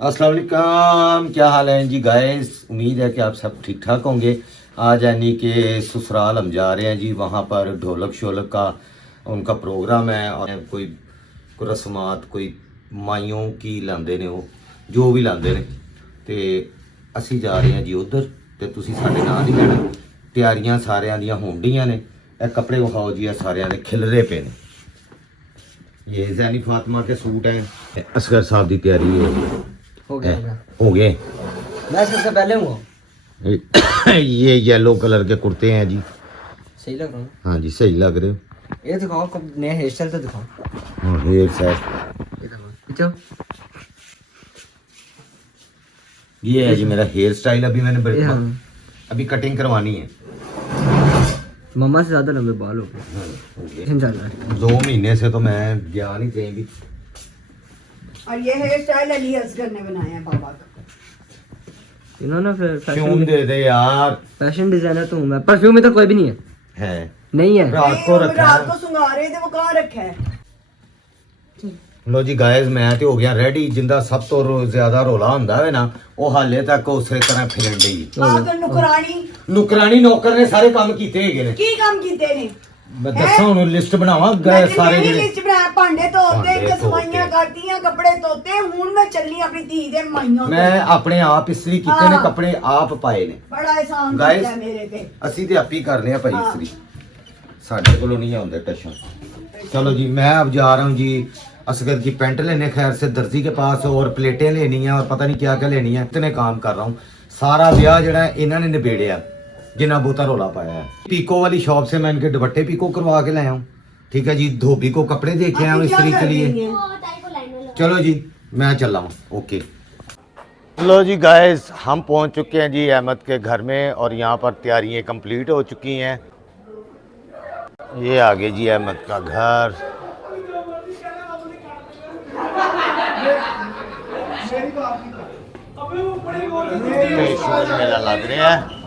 अस्सलाम वालेकुम, क्या हाल है जी गाइस। उम्मीद है कि आप सब ठीक ठाक होंगे। आज यानी कि ससुराल हम जा रहे हैं जी, वहाँ पर ढोलक शोलक का उनका प्रोग्राम है और कोई रस्मात कोई माइयों की लाते ने, वो जो भी लाते ने, तो असी जा रहे हैं जी उधर। तो तुसी साडे नाल ही जाना। तैयारियां सारियां दियां होण डईयां ने। ए कपड़े विखाओ जी, सारियां ने खिलरे पे ने। ये जैनी फातिमा के सूट हैं। असगर साहब की तैयारी हो गया हो गए। मैं सबसे पहले हूँ। ये येलो कलर के कुर्ते हैं जी। सही लग रहा हूँ। हाँ जी, सही लग रहे हो। ये दिखाओ, कब नया हेयर स्टाइल तो दिखाओ। हाँ, हेयर स्टाइल पीछे ये है जी मेरा हेयर स्टाइल। अभी मैंने हाँ। अभी कटिंग करवानी है। मम्मा से ज्यादा लंबे बाल हो गए। इंशाल्लाह 2 महीने से तो मैं गया नहीं कहीं भी। और ये हेयर स्टाइल अली असगर ने बनाया है बाबा का। इन्होंने फिर क्यों दे दे यार। फैशन डिजाइनर तो हूँ मैं। परफ्यूम में तो कोई भी नहीं है। नहीं है। रात को रखा रात है। को सुंगा रहे थे, वो कहाँ रखा है। लो जी गाइस, मैं तो हो गया रेडी। जिंदा सब तो ज्यादा रोला हुंदा है ना, वो हाले तक उस तरह फिरन डी। तो नुकरानी नौकर ने सारे काम कीते हैगे ने। की काम कीते ने मैं दसा हुन लिस्ट बनावा सारे जेड़े लिस्ट बना, भांडे धोते, भांडे सफाइयां करतियां, कपड़े धोते। हुन मैं चली अपनी धी दे माइयों मैं अपने आप इस्त्री कीते ने, कपड़े आप पाए ने। बड़ा एहसान Guys, कीता मेरे पे। ਅਸੀਂ ਤੇ ਆਪੀ करने भाई इस्त्री, साढ़े को नहीं आते टशन। चलो जी, मैं अब जा रहा हूँ जी असगर की पैंट लेने, खैर से दर्जी के पास, और प्लेटें लेनी है और पता नहीं क्या क्या लेनी है। इतने काम कर रहा हूँ। सारा ब्याह जड़ा इन्होंने निबेड़िया, जिन्ना बहुता रोला पाया है। पीको वाली शॉप से मैं इनके दुपट्टे पीको करवा के लाया हूँ। ठीक है जी, धोबी को कपड़े देखे हैं इस्त्री के लिए। चलो जी, मैं चल रहा हूँ। ओके। लो जी गाइस, हम पहुंच चुके हैं जी अहमद के घर में, और यहाँ पर तैयारियाँ कंप्लीट हो चुकी हैं। ये आगे जी अहमद का घर। मेला लग रहा है।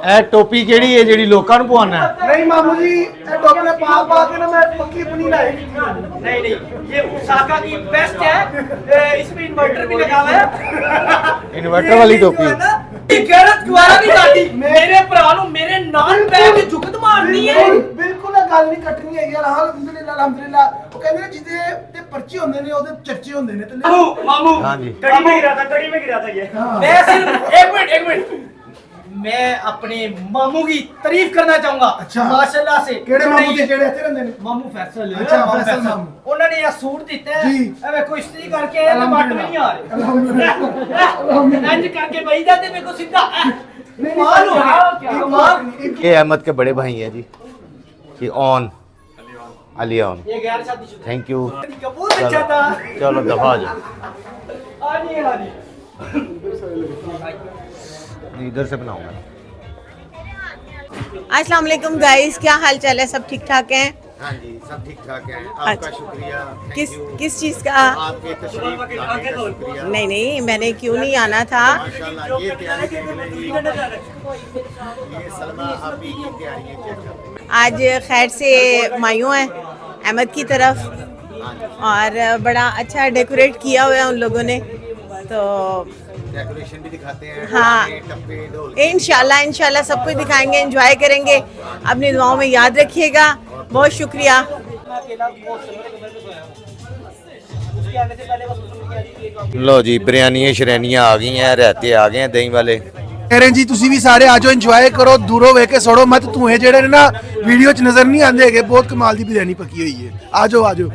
ए टोपी केड़ी है जेड़ी लोकां नूं पवाना है? नहीं मामू जी, ये टोपी में पा पा के ना मैं पक्की अपनी लाई। नहीं, ये ओसाका की बेस्ट है। इसमें इन्वर्टर भी लगा हुआ है। इन्वर्टर वाली टोपी। गलत गुवारा नहीं काटी मेरे भरा नु मेरे नाल पैर ते झुकत मारनी है। बिल्कुल गल नहीं कटनी है यार। अल्हम्दुलिल्लाह वो कहंदे ने जिदे ते पर्चे होंदे ने ओदे चर्चे होंदे ने। मामू हाँ जी। कड़ी में गिरा था ये। मैं सिर्फ एक मिनट मैं अपने मामू की तारीफ करना चाहूंगा। अच्छा। माशाल्लाह से। केड़े मामू जी जेड़े इथे रहंदे ने? मामू फैसल। अच्छा, फैसल मामू। उन्होंने ये सूट दिता है। जी। ए देखो इस्त्री करके ये बट नहीं आ रहे। अल्हम्दुलिल्लाह। इंज करके बैठा ते मेरे को सीधा कमाल हो गया। कमाल। ये अहमद के बड़े भाई हैं जी। ये ऑन अली ऑन। ये गैर शादीशुदा। Thank you. बहुत अच्छा था। चलो दफा आ जाओ। हाँ जी। इधर से बनाऊंगा। अस्सलाम वालेकुम गाइस, क्या हाल चाल है? सब ठीक ठाक हैं? हाँ जी, सब ठीक ठाक है। आपका अच्छा। शुक्रिया। किस चीज़ का? आपके तशरीफ लाने का शुक्रिया। नहीं, मैंने क्यों नहीं आना था। माशाल्लाह, ये तैयारी देख लीजिए। ये सलमा आपी की तैयारियां चेक करते हैं। आज खैर से मायूं है अहमद की तरफ, और बड़ा अच्छा डेकोरेट किया हुआ है उन लोगों ने, तो डेकोरेशन भी दिखाते हैं। हाँ, टप्पे ढोल। इंशाल्लाह सब कुछ दिखाएंगे, एंजॉय करेंगे। अपनी दुआओं में याद रखिएगा। बहुत शुक्रिया। लो जी, बिरयानियां शरैनियां आ गई हैं, रहते आ गए हैं दही वाले। कह रहे जी तुसी भी सारे आ जाओ, इंजॉय करो, दूरों वेख के सड़ो मत। धुएं जेड़े ने ना वीडियो च नजर नहीं आंदे हैगे। बहुत कमाल दी बिरयानी पकी हुई है। आ जाओ।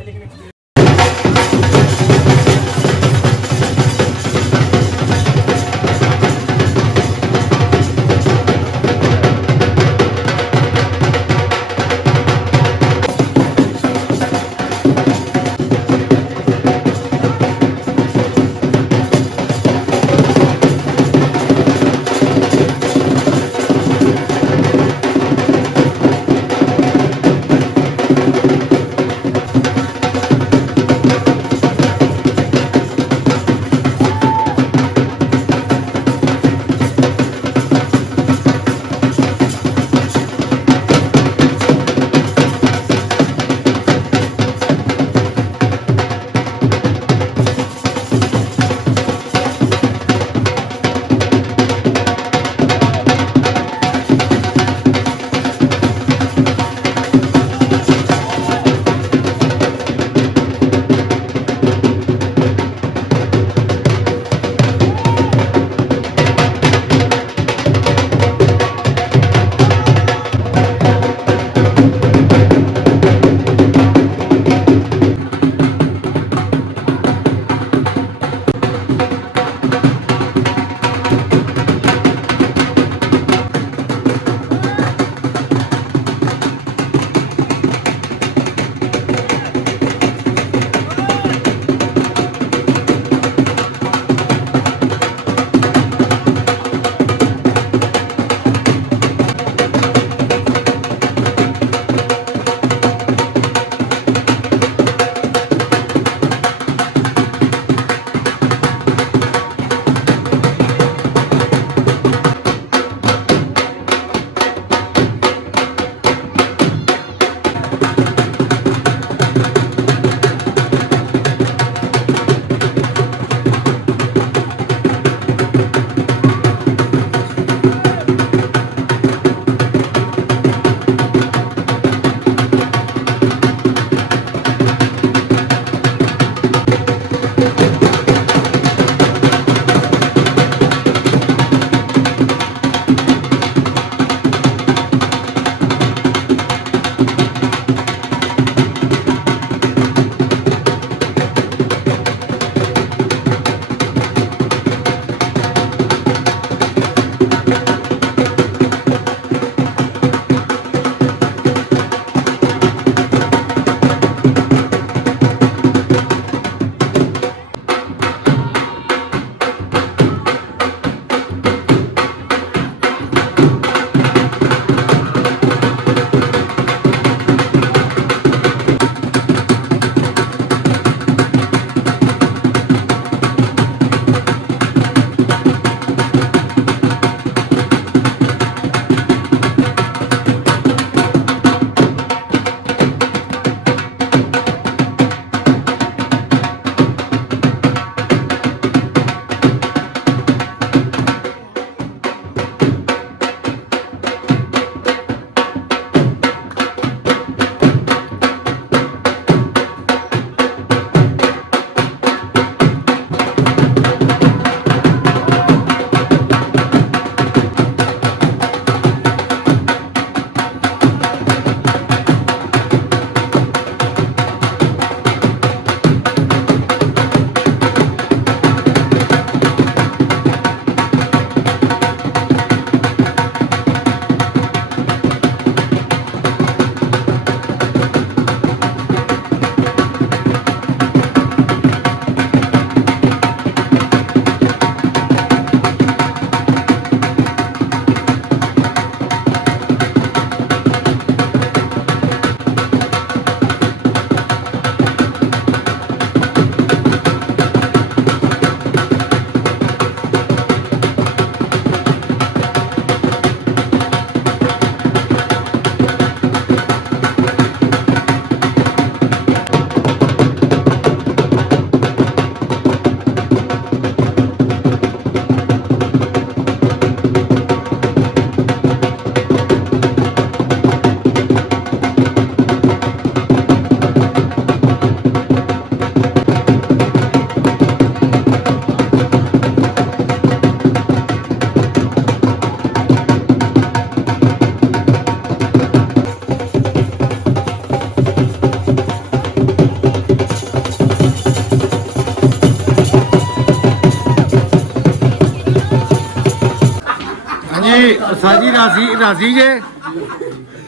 मासा जी राजी राजी जे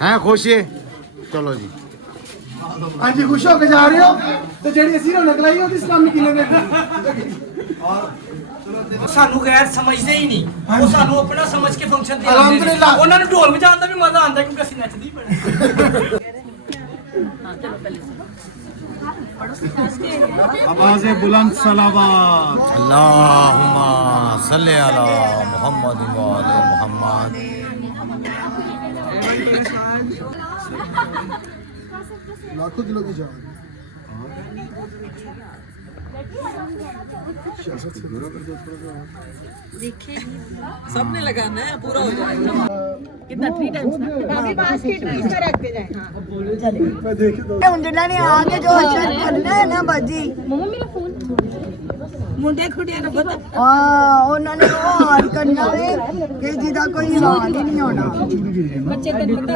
हैं खुश है चलो जी हाँ जी खुश होके जा रहे हो तो जेडी ਅਸੀਂ ਰੌਣਕ ਲਾਈ ਉਹਦੀ ਸਲਾਮੀ ਕਿੰਨੇ ਦੇ ਸਾਨੂੰ ਗੈਰ ਸਮਝਦੇ ਹੀ ਨਹੀਂ ਉਹ ਸਾਨੂੰ ਆਪਣਾ ਸਮਝ ਕੇ ਫੰਕਸ਼ਨ ਤੇ ਆਉਂਦੇ ਨੇ ਅਲਹਮਦੁਲਿਲਾ। ਉਹਨਾਂ ਨੂੰ ਢੋਲ ਵਜਾਉਣ ਦਾ ਵੀ ਮਜ਼ਾ ਆਉਂਦਾ ਕਿਉਂਕਿ ਅਸੀਂ ਨੱਚਦੇ ਹੀ ਬੜੇ आवाज़ बुलंद सलावत अल्लाहुम्मा सल्ली अला मुहम्मद व आले मुहम्मद लाखों दिलों की जान सबने लगाना है पूरा हो जाएगा कितना 3 टाइम्स अभी बास्केट में इसमें रख के जाए हां ਹੁਣ ਜਿਹਨਾਂ ਨੇ ਆ ਕੇ ਜੋ ਅਸ਼ਰ ਕਰਨਾ ਹੈ ਨਾ ਬਾਜੀ ਮਮਾ ਮੇਰਾ ਫੋਨ मुंडे खुड़िया ना पता ਹਾਂ ਉਹਨਾਂ ਨੇ ਉਹ ਹਾਲ ਕਰਨਾ ਹੈ ਕਿ ਜਿਹਦਾ ਕੋਈ ਹਾਲ ਹੀ ਨਹੀਂ ਹੋਣਾ बच्चे तक पता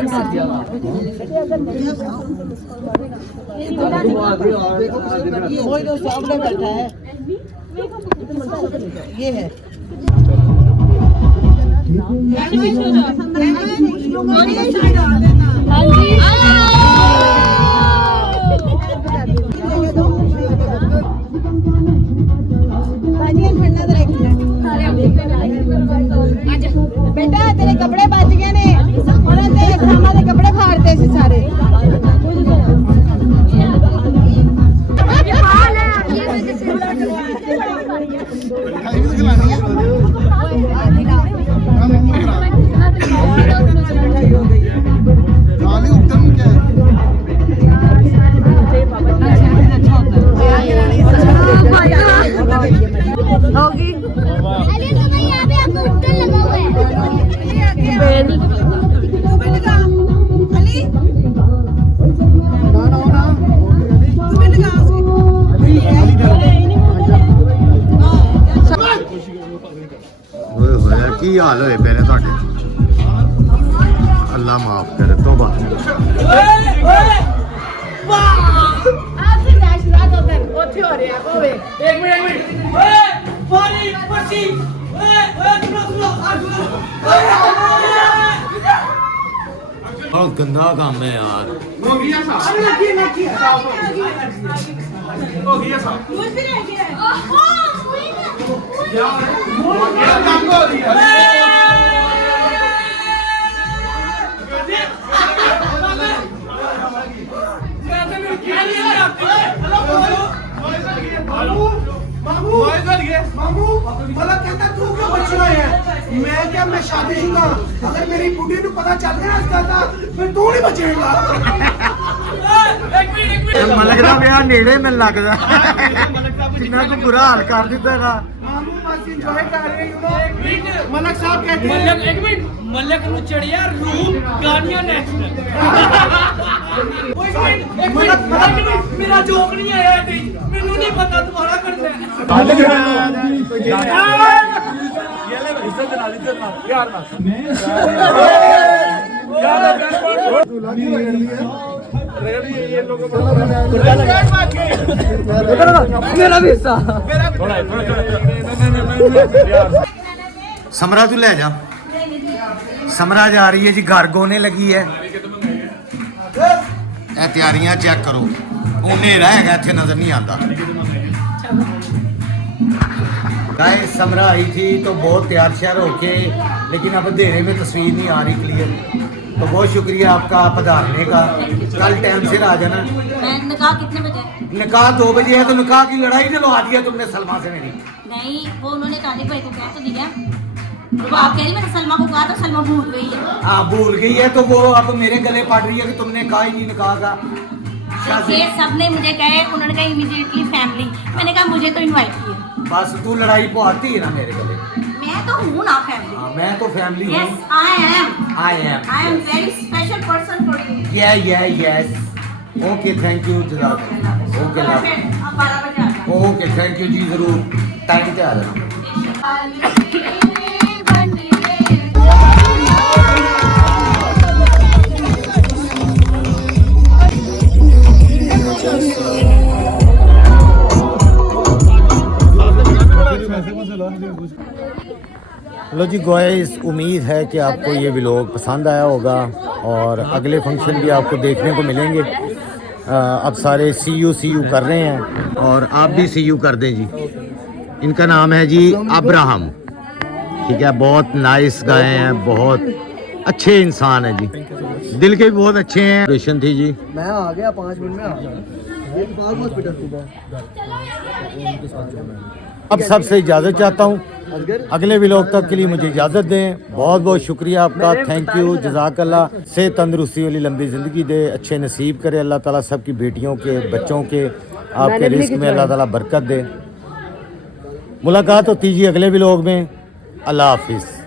वही तो सामने बैठा है ये है बेटा तेरे कपड़े बच गए ने ਉਹਨਾਂ ਦੇ ਖਾਣਾ ਦੇ ਕੱਪੜੇ ਫਾੜਦੇ ਸੀ ਸਾਰੇ होगी ओए होया की हाल होए पहले ਤੁਹਾਡੇ अल्लाह माफ करे तौबा एक मिनट ओए पानी पसी ओए सुनो बहुत गंदा काम है यार मामू भला कहता तू क्यों बच्चा है मैं क्या मैं शादीशुदा अगर मेरी बुढ़ी को पता चल गया इसका था फिर तू नहीं बचेगा मलक दा विआह नेड़े मैन लगदा कितना को बुरा हाल कर दिता है मामू मासी एंजॉय कर रहे हो मलक साहब कहते हैं मलक एक मिनट मलक ਨੂੰ ਚੜਿਆ ਰੂਪ ਗਾਨੀਆਂ ਨੈਸ਼ਨਲ ਮਲਕ ਮੇਰਾ ਜੋਕ ਨਹੀਂ ਆਇਆ ਤੇ ਮੈਨੂੰ ਨਹੀਂ ਪਤਾ ਤੁਹਾਡਾ ਕਰਨਾ मेरा भी हिस्सा समरा तू ले जा समरा जा रही है जी घर गोने लगी है ए तैयारियां चेक करो उन्हेरा है इत्थे नजर नहीं आता गाइस समरा आई थी तो बहुत तैयार श्यार होके लेकिन अब अंधेरे में तस्वीर नहीं आ रही क्लियर तो बहुत शुक्रिया आपका पधारने का कल टाइम से आ जाना निकाह कितने बजे? निकाह 2 बजे है तो निकाह की लड़ाई दिलवा दिया तुमने सलमा से मेरी नहीं वो उन्होंने तालिब भाई को कह तो दिया वो आप कह रही मैंने सलमा को कहा तो सलमा भूल गई है हाँ भूल गई है तो वो अब मेरे गले पड़ रही है कि तुमने कहा ही नहीं निकाह का ये सबने मुझे कहे उन्होंने कहा इमीडिएटली फैमिली मैंने कहा मुझे तो इनवाइट किया बस तू लड़ाई पवाती है ना मेरे गले मैं तो हूँ ना फैमिली हाँ, मैं तो फैमिली हूँ yes I am I am very special person for you yes okay thank you जनाब ओके लव अब 12 बजे आ जाओ ओके थैंक यू जी जरूर टाइम पे आ जाना लो जी गाइस, उम्मीद है कि आपको ये व्लॉग पसंद आया होगा और अगले फंक्शन भी आपको देखने को मिलेंगे। अब सारे सी यू कर रहे हैं और आप भी सी यू कर दें जी। इनका नाम है जी अब्राहम, ठीक है, बहुत नाइस गाय हैं, बहुत अच्छे इंसान हैं जी, दिल के भी बहुत अच्छे हैं। ऑपरेशन थी जी, मैं आ गया 5 मिनट में आ गया हॉस्पिटल सुबह। अब सबसे इजाज़त चाहता हूँ, अगले व्लॉग तक के लिए मुझे इजाज़त दें। बहुत बहुत शुक्रिया आपका, थैंक यू, जज़ाकल्लाह। से तंदुरुस्ती वाली लंबी ज़िंदगी दे, अच्छे नसीब करे अल्लाह ताला सबकी बेटियों के, बच्चों के, आपके रिस्क में अल्लाह ताला बरकत दे। मुलाकात होती जी अगले व्लॉग में। अल्लाह हाफिज़।